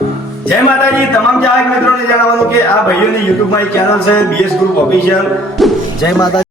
જય માતાજી તમામ ચાહક મિત્રોને જણાવવાનું કે આ ભાઈઓની યુટ્યુબમાં એક ચેનલ છે બીએસ ગ્રુપ ઓફિશિયલ. જય માતાજી.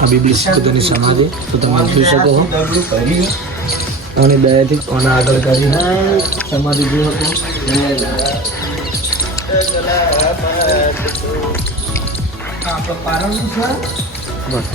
આ બીબી સિદ્ધની સમાધિ તો તમે જોઈ શકો છો અને દયાથી કોના આગળ કરીને સમાધિ જોઈ શકો. બસ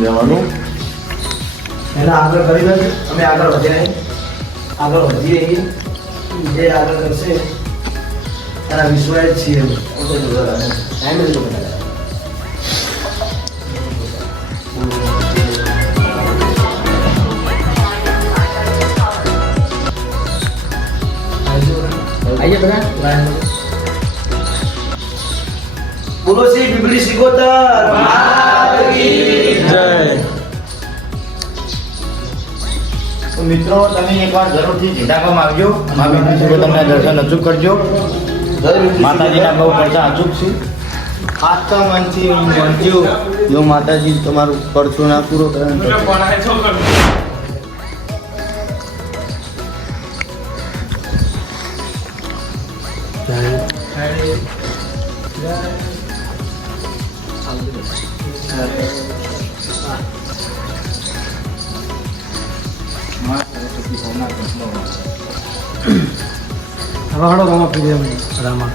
જવાનું એના આગળ કરી દે. અમે આગળ વધીએ જે આગળ કરશે એના વિશ્વાસ છીએ. આઈએ બધા બોલો શ્રી બીબડી સિકોતર માત કી જય. તો મિત્રો તમે એકવાર જરૂરથી ઝીંડામાં આવજો. મા બીબડી સિકોતરના દર્શન અચૂક કરજો. માતાજીના બહુ પડતા અચૂક છે. આત્મા મનથી મળજો. જો માતાજી તમારું પડતો ના પૂરો કરે રામા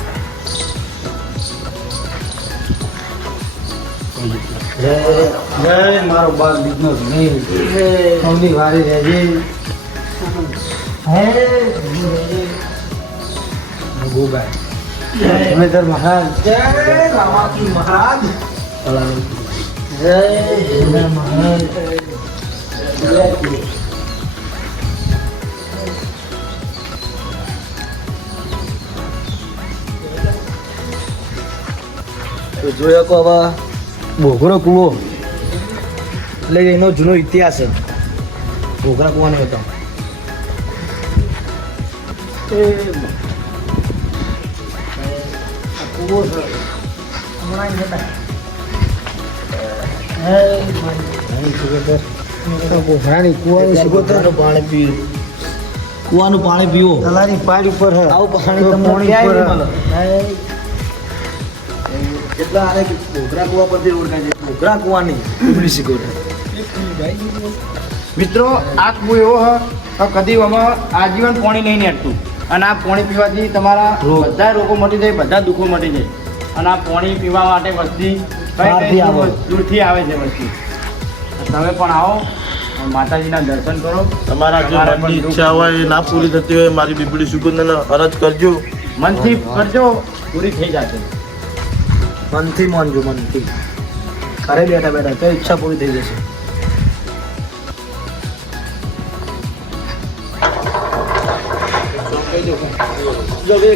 જય મારો બાપ દીકનો મમ્મી વારી રહેજે હે ગોગાય જય મહારાજ જય રામાજી મહારાજ જય મહારાજ તો જોયો કો હવે ભોગરો કૂવો એટલે એનો જૂનો ઇતિહાસ છે ભોગરા કૂવાનો હતો કૂવો છે હમણાં ભોગરાની કૂવાનું પાણી પીવું કૂવાનું પાણી પીવો તલારી પાણી ઉપર આવું પાણી તમને કેટલા આને ઘોઘરા કુવા પરથી ઓળખાય છે ઘોઘરા કુવાની પીપળી સિકોતર મિત્રો આ કુવો એવો હ કદી આમાં આજીવન પાણી નહીં નેટતું અને આ પાણી પીવાથી તમારા બધા રોગો મટી જાય બધા દુઃખો મટી જાય અને આ પાણી પીવા માટે વસ્તી કઈ દૂરથી આવે છે વસ્તી તમે પણ આવો માતાજીના દર્શન કરો તમારા જે મનની ઈચ્છા હોય એ ના પૂરી થતી હોય મારી બીબડી સુગંધને અરજ કરજો મનથી કરજો પૂરી થઈ જશે મનથી માનજો મનથી ઘરે બેઠા બેઠા તો ઈચ્છા પૂરી થઈ જશે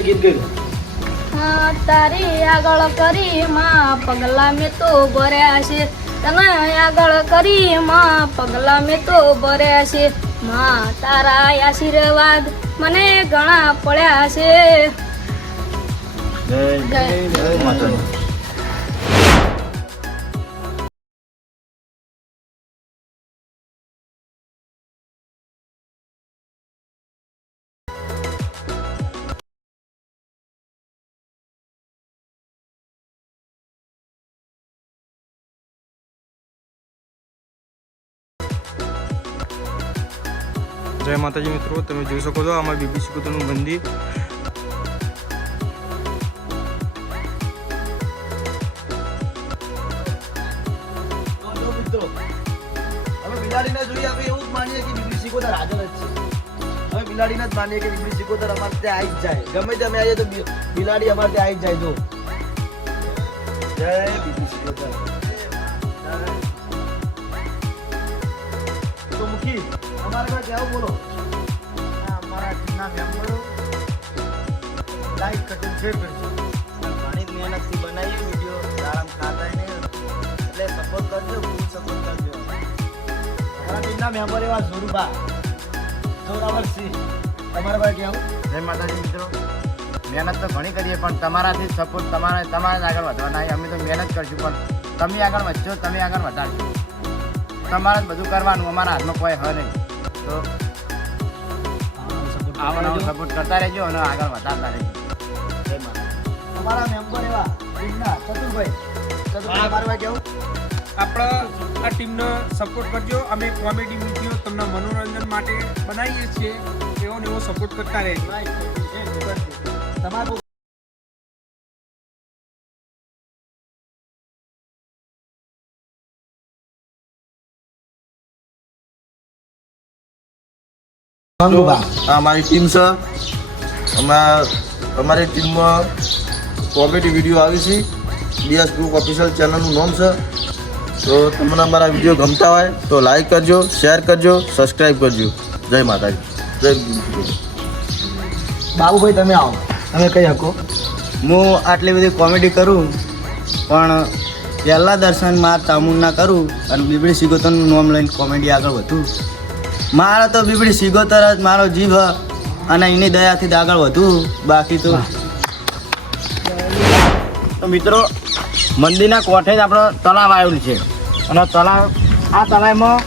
ગીત ગયું તારી આગળ કરી માં પગલા મેં તો ભર્યા છે તને આગળ કરી માં પગલા મેં તો ભર્યા છે માં તારા આશીર્વાદ મને ઘણા પડ્યા છે જય માતાજી જય માતાજી મિત્રો, તમે જોઈ શકો છો અમારી બીબી સિકોતરનું મંદિર. બિલાડીને જોઈએ હવે એવું જ માનીએ કે બીબી સિકોતર હાજર જ છે. હવે બિલાડીને જ માનીએ કે બીબી સિકોતર અમારે ત્યાં આવી જ જાય. ગમે તે અમે આવીએ તો બિલાડી અમારે ત્યાં આવી જ જાય. જો જય બીબી સિકોતર. તો મુખી અમારે પાસે આવું બોલો. અમારા ટીમના મેમ્બરો લાઈક કરજો, શેર કરજો. ઘણી મહેનતથી બનાવીએ વિડીયો, આરામ ખાતા નહીં એટલે સપોર્ટ કરજો, ફૂલ સપોર્ટ કરજો. અમારા ટીમના મેમ્બર એવા જોરુબા જોરાવરસિંહ, તમારા પાસે કેવું? જય માતાજી મિત્રો, મહેનત તો ઘણી કરીએ પણ તમારાથી સપોર્ટ તમારે જ આગળ વધવાના. અમે તો મહેનત કરશું પણ તમે આગળ વધશો, તમે આગળ વધારશો. તમારે જ બધું કરવાનું, અમારા હાથમાં કોઈ હ નહીં. તો આવો સપોર્ટ કરતા રહેજો અને આગળ વધારતા રહેજો. જય માતાજી. તમારા મેમ્બર એવા ટીમના ચતુરભાઈ, તમારા પાસે કેવું? આપણા આ ટીમને સપોર્ટ કરજો. અમે કોમેડી વિડીયો તમને મનોરંજન માટે બનાવીએ છીએ, એવો ને એવો સપોર્ટ કરતા રહેજો. તમારું આ અમારી ટીમ છે. અમારી ટીમમાં કોમેડી વિડીયો આવી છે. બીએસ ગ્રુપ ઓફિશિયલ ચેનલનું નામ છે. તો તમને અમારા વિડીયો ગમતા હોય તો લાઈક કરજો, શેર કરજો, સબસ્ક્રાઈબ કરજો. જય માતાજી, જય ગુરુ. બાબુભાઈ તમે આવો, તમે કહી શકો. હું આટલી બધી કોમેડી કરું પણ પહેલાં દર્શન મારા તામુલના કરું અને બીબડી સિકોતરનું નામ લઈને કોમેડી આગળ વધું. મારા તો બીબડી સિકોતર જ મારો જીવ અને એની દયાથી જ આગળ વધું. બાકી તો મિત્રો મંદિરના કોઠે જ આપણો તળાવ આવેલું છે અને આ તળાવમાં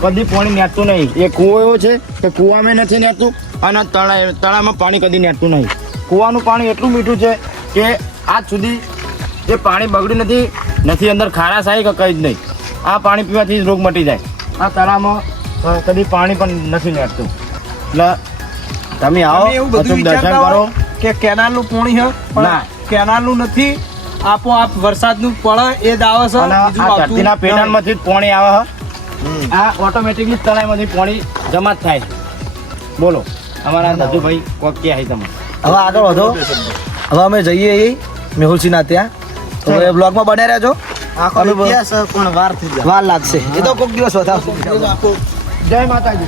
કદી પાણી નેટતું નહીં. એ કૂવો એવો છે કે કૂવામાં નથી નેટતું અને તળાવમાં પાણી કદી નેટતું નહીં. કૂવાનું પાણી એટલું મીઠું છે કે આજ સુધી એ પાણી બગડ્યું નથી અંદર ખારાશ આવી કે કંઈ જ નહીં. આ પાણી પીવાથી જ રોગ મટી જાય. આ તળાવમાં કદી પાણી પણ નથી નેટતું. એટલે તમે આવો, તમે એવું બધું અચૂક દર્શન વિચારતા કરો. હોય કે કેનાલનું પાણી છે ના. પણ કેનાલનું નથી, આપોઆપ વરસાદનું પડે એ દાવો છે. અને બીજું આ આવતું ધરતીના નહીં. પેટાળમાંથી જ પાણી આવે છે. આ ઓટોમેટિકલી તળાઈમાંથી પાણી જમા જ થાય. બોલો અમારા ધજુભાઈ કોક ક્યાં છે તમે? હવે આગળ વધો. હવે અમે જઈએ એ મેહુલસિંહના ત્યાં. તો હવે બ્લોગમાં બન્યા રહેજો. આખો અમે બ- ઇતિહાસ પણ વાર થઈ જાય. વાર લાગશે એ તો કોઈક દિવસ વધારશું. જય માતાજી.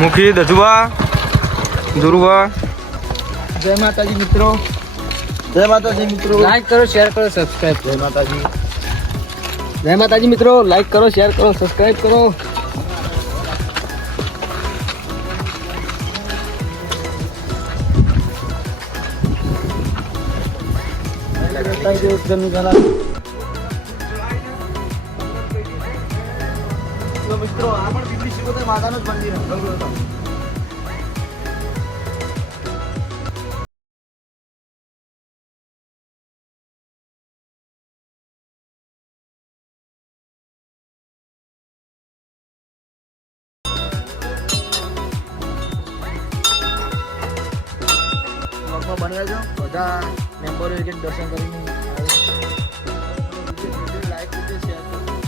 મુખી દજુભા ધ્રુવા જય માતાજી મિત્રો. જય માતાજી મિત્રો. લાઈક કરો, શેર કરો, સબસ્ક્રાઇબ. જય માતાજી. જય માતાજી મિત્રો. લાઈક કરો, શેર કરો, સબસ્ક્રાઇબ કરો. તો મિત્રો આ પણ બીબી સિકોતર માતાનું જ મંદિર છે. બ્લોગમાં બની રહેજો. બધા મેમ્બરો એક એક દર્શન કરીને આવે. લાઈક કરજો, શેર કરજો.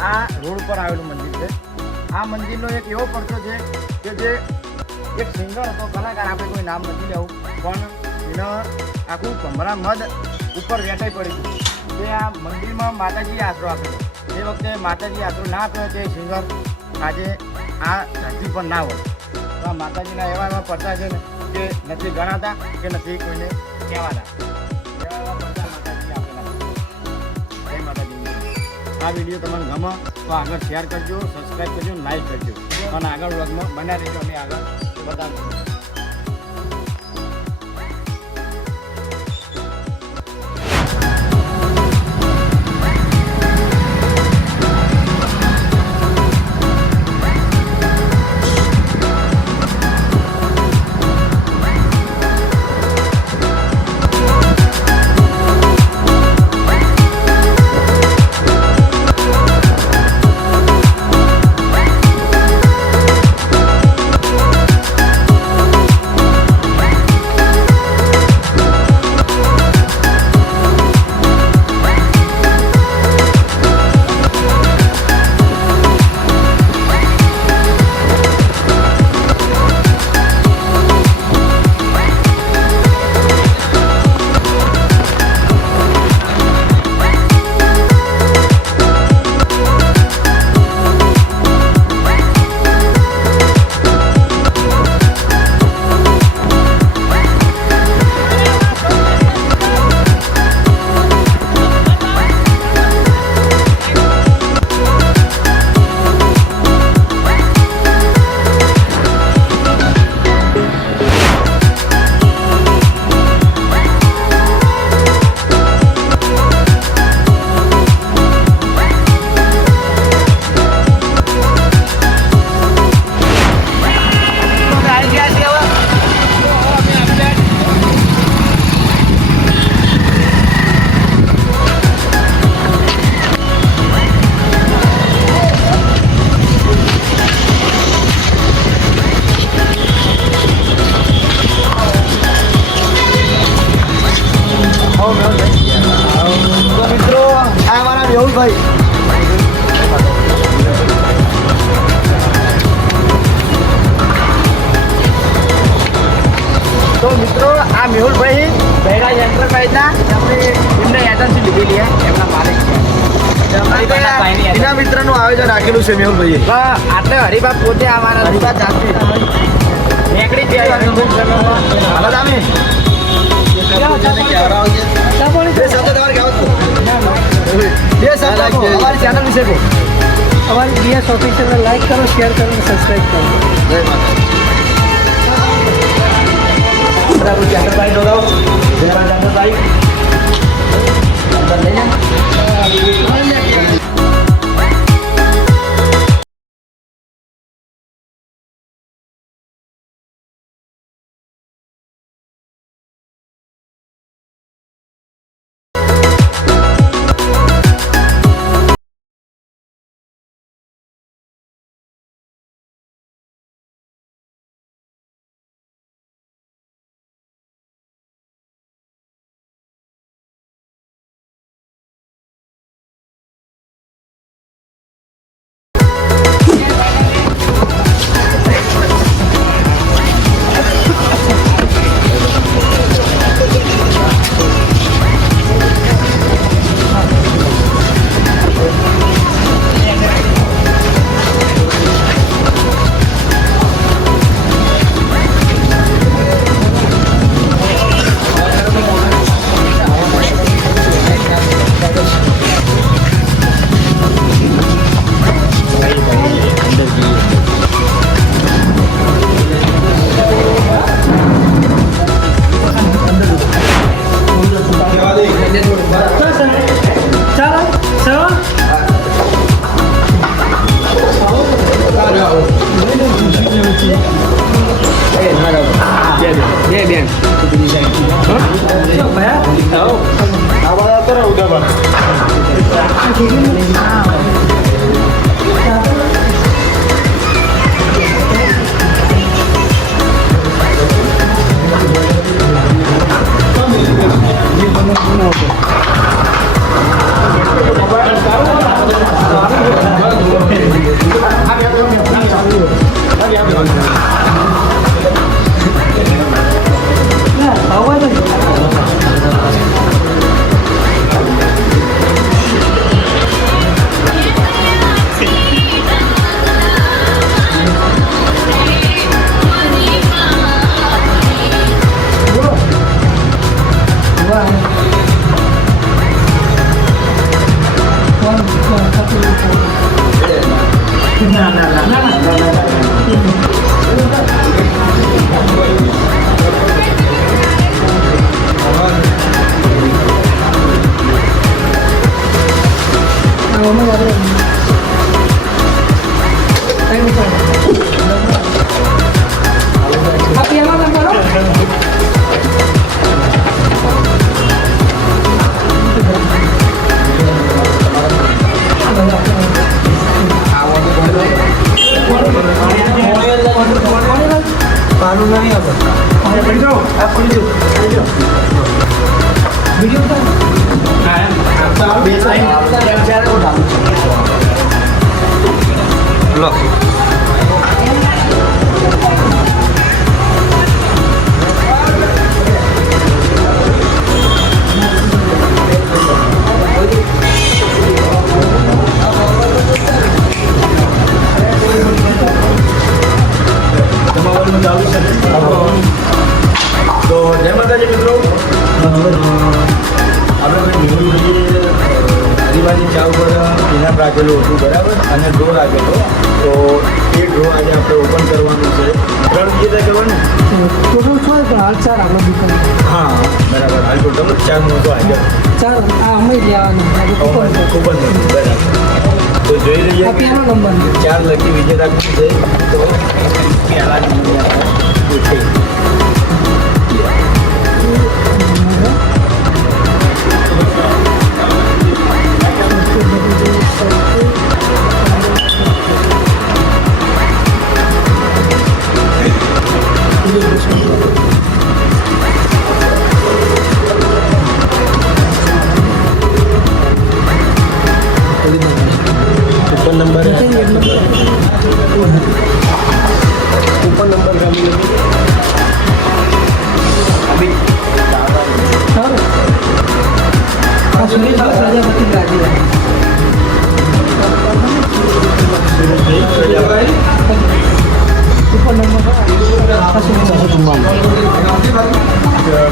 આ રોડ પર આવેલું મંદિર છે. આ મંદિરનો એક એવો પડતો છે કે જે એક સિંગર હતો, કલાકાર, આપણે કોઈ નામ નથી લેવું, પણ એનો આખું ભમરા મધ ઉપર વેટાઈ પડી હતું. તે આ મંદિરમાં માતાજી આશરો આપેલો. એ વખતે માતાજી આશરો ના આપ્યો તે સિંગર આજે આ ધરતી પર ના હોય. તો આ માતાજીના એવા એવા પડતા છે ને કે નથી ગણાતા કે નથી કોઈને કહેવાતા. એવા એવા પડતા માતાજી આપેલા છે. જય માતાજી. આ વિડીયો તમને ગમે તો આગળ શેર કરજો, સબસ્ક્રાઈબ કરજો, લાઈક કરજો અને આગળ વ્લોગમાં બન્યા રહેજો. અમે આગળ બતાવીશું. આ મેહુલભાઈ બૈરાજ એન્ટરપ્રાઇઝના એમને એજન્સી લીધેલી છે એમના માલિક છે એના મિત્રનું આયોજન રાખેલું છે મેહુલભાઈએ. આટલે હરિભા પોતે અમારા હરિભા જાતે નીકળી ગયા હાલો તમે. બે શબ્દ તમારે કહેવું હતું. બે શબ્દ આપો. અમારી ચેનલ વિશે કહો. અમારી બીએસ ઓફિશિયલને લાઈક કરો, શેર કરો અને સબસ્ક્રાઈબ કરો. જય માતા. આપણું ચેનલભાઈ દોરાવો. જય માતા ચેનલભાઈ. અંદર લઈ જા. તો જય માતાજી મિત્રો, આપણે હરિભાઈની ચા ઉપર ઇનામ રાખેલું હતું બરાબર, અને ડ્રો રાખેલો. તો એ ડ્રો આજે આપણે ઓપન કરવાનું છે. 3 વિજેતા કરવાનું ટોટલ 6 પણ હાલ 4 આપણો દુકાન. હા બરાબર. હાલ ટોટલ 4 નો હતો આજે. 4 આ અમે લેવાનું ખૂબ જ બરાબર. તો જોઈ લઈએ આ પહેલો નંબર 4 લકી વિજેતા કોણ છે. તો પહેલા નંબર છે. કૂપન નંબર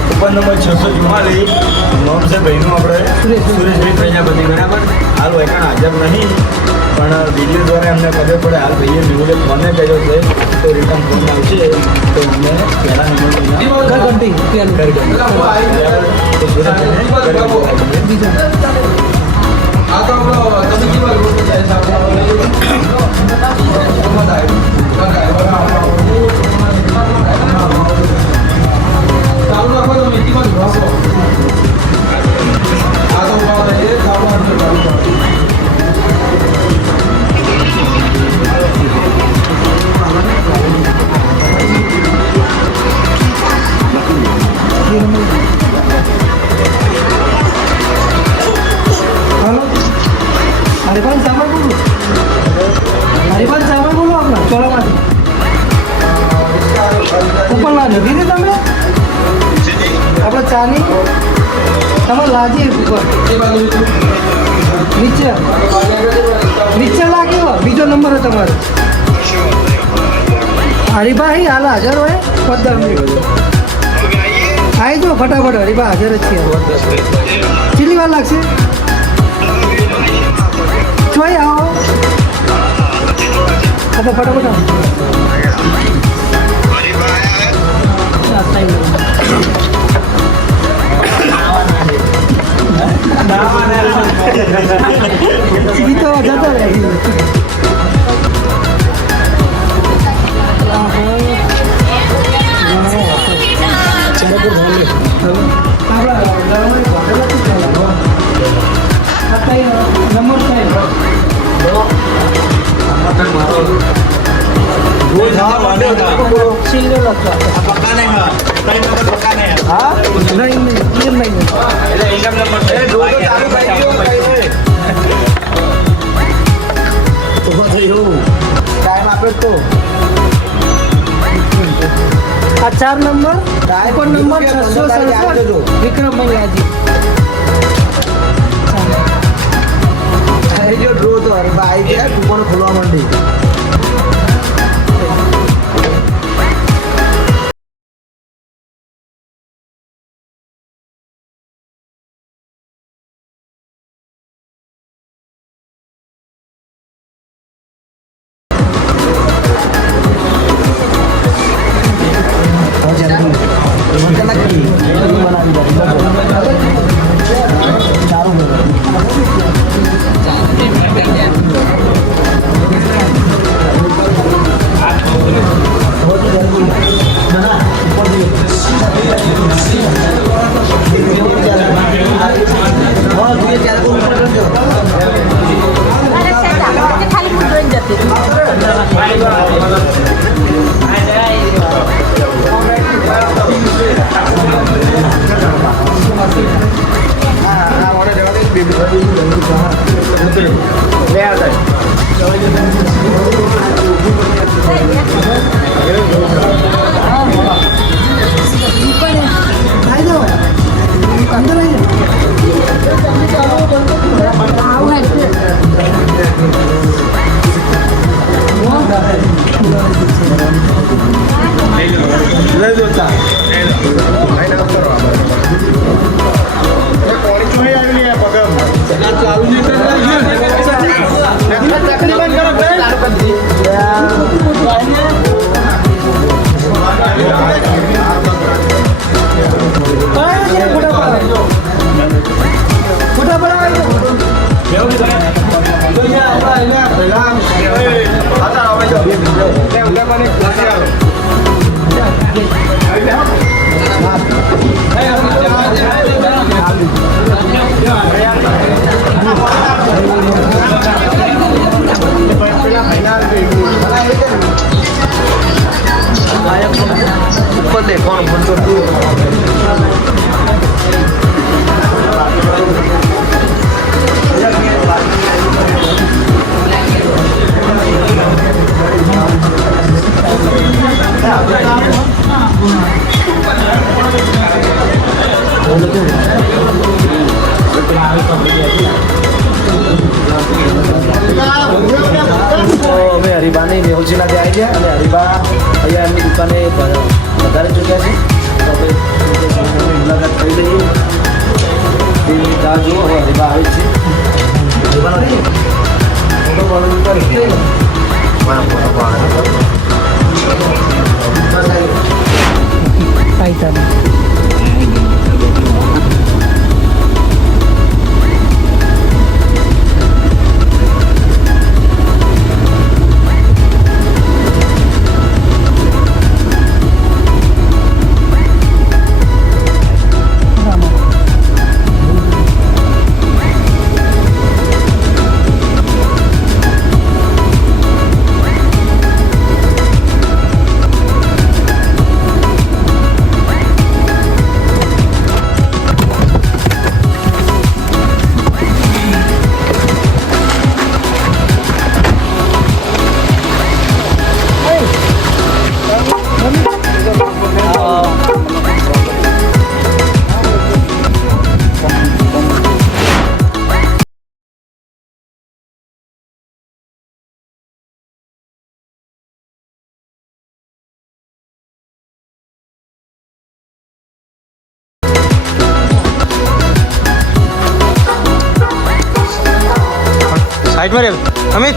કૂપન નંબર 644 નોમ છે ભાઈનું આપણે સુરેશભાઈ પ્રજાપતિ બરાબર. હાલ વૈકાણ હાજર નહીં પણ વિડીયો દ્વારા અમને ખબર પડે હાલ ભાઈએ વિડીયો ફોને કર્યો છે તો રિટર્ન ફોન આવશે તો અમને પહેલા નંબર हरिभान सामान बोलो आपला ચોરામાંથી ઉપર લાજો દીધી તમે આપણે ચાની તમે લાજી ઉપર નીચે લાગ્યો બીજો નંબર તમારો હરિભાઈ હાલ હાજર હોય 15 મિનિટ આવી જાઓ ફટાફટ હરિભા હાજર જ છે કેટલી વાર લાગશે જોઈ આવો આપણે ફટાફટ તો જતો રહે टाइम आपे तो 4 नंबर कूपन नंबर 667 विक्रम मंगलाजी जो ड्रो तो अरे भाई क्या कूपन खुलवा मंडी રીબા આવે છે સાઈડમાં રે અમિત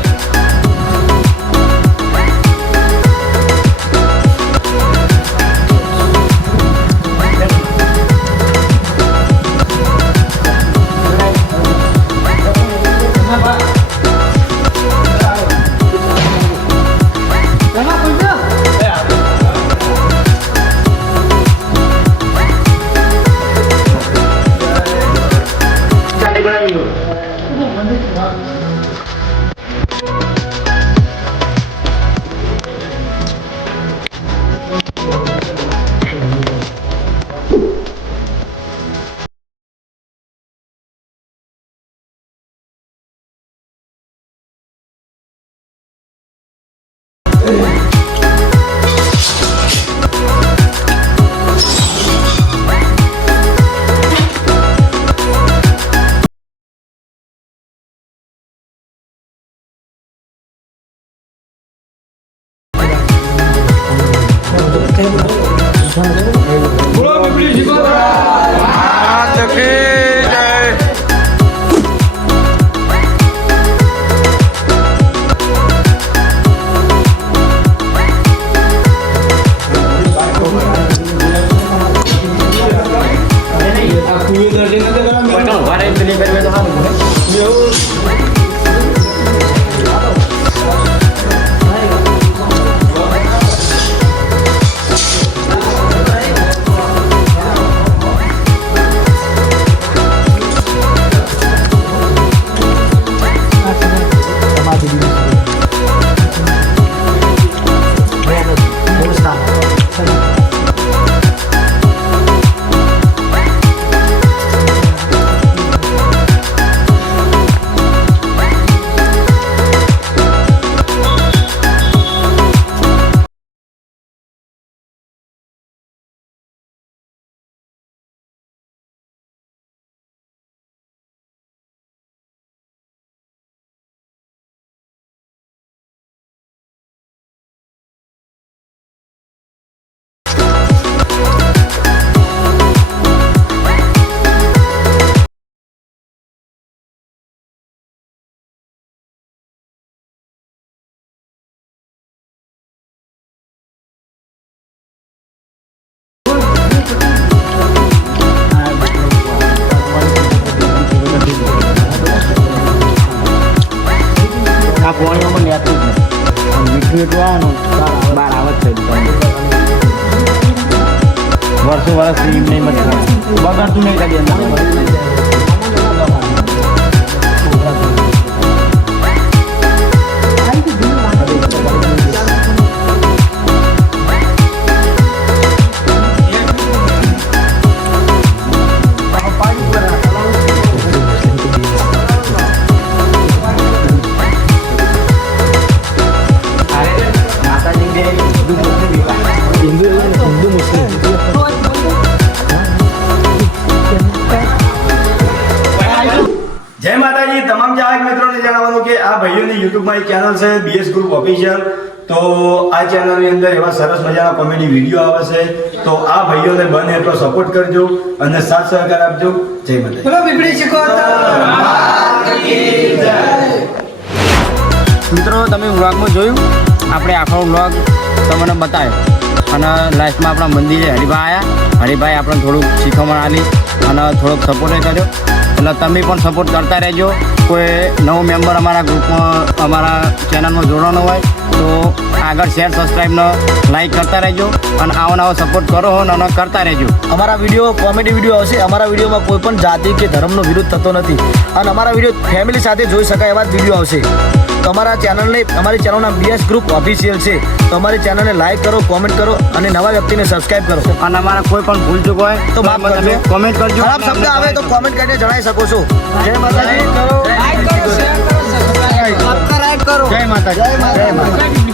વર્ષો વર્ષ નહીં બગાડતું નહીં કાઢી જય માતાજી. તમામ ચાહક મિત્રોને જણાવવાનું કે આ ભાઈઓની યુટ્યુબમાં એક ચેનલ છે BS ગ્રુપ ઓફિશિયલ. તો આ ચેનલની અંદર એવા સરસ મજાના કોમેડી વિડીયો આવે છે. તો આ ભાઈઓને બને એટલો સપોર્ટ કરજો અને સાથ સહકાર આપજો. જય માતાજી. બોલો બીબડી શીખોતર મિત્રો તમે વ્લોગમાં જોયું આપણે આખો વ્લોગ તમને બતાવ્યો અને લાસ્ટમાં આપણા મંદિરે હરિભાઈ આવ્યા. હરિભાઈ આપણને થોડુંક શીખવણ આપી અને થોડોક સપોર્ટ કર્યો. એટલે તમે પણ સપોર્ટ કરતા રહેજો. કોઈ નવો મેમ્બર અમારા ગ્રુપમાં અમારા ચેનલમાં જોડવાનો હોય તો આગળ શેર સબસ્ક્રાઈબનો લાઈક કરતા રહેજો અને આવો નવો સપોર્ટ કરો અને કરતા રહેજો. અમારા વિડીયો કોમેડી વિડીયો આવશે. અમારા વિડીયોમાં કોઈ પણ જાતિ કે ધર્મનો વિરોધ થતો નથી અને અમારા વિડીયો ફેમિલી સાથે જોઈ શકાય એવા જ વિડીયો આવશે. તો અમારા ચેનલને અમારી ચેનલના BS ગ્રુપ ઓફિશિયલ છે. તો અમારી ચેનલને લાઈક કરો, કોમેન્ટ કરો અને નવા વ્યક્તિને સબસ્ક્રાઈબ કરો. અને અમારા કોઈ પણ ભૂલ ચૂક હોય તો માફ કરજો. તમે કોમેન્ટ કરજો. ખરાબ શબ્દ આવે તો કોમેન્ટ કરીને જણાવી શકો છો. જય માતાજી. જય માતાજી. જય માતાજી.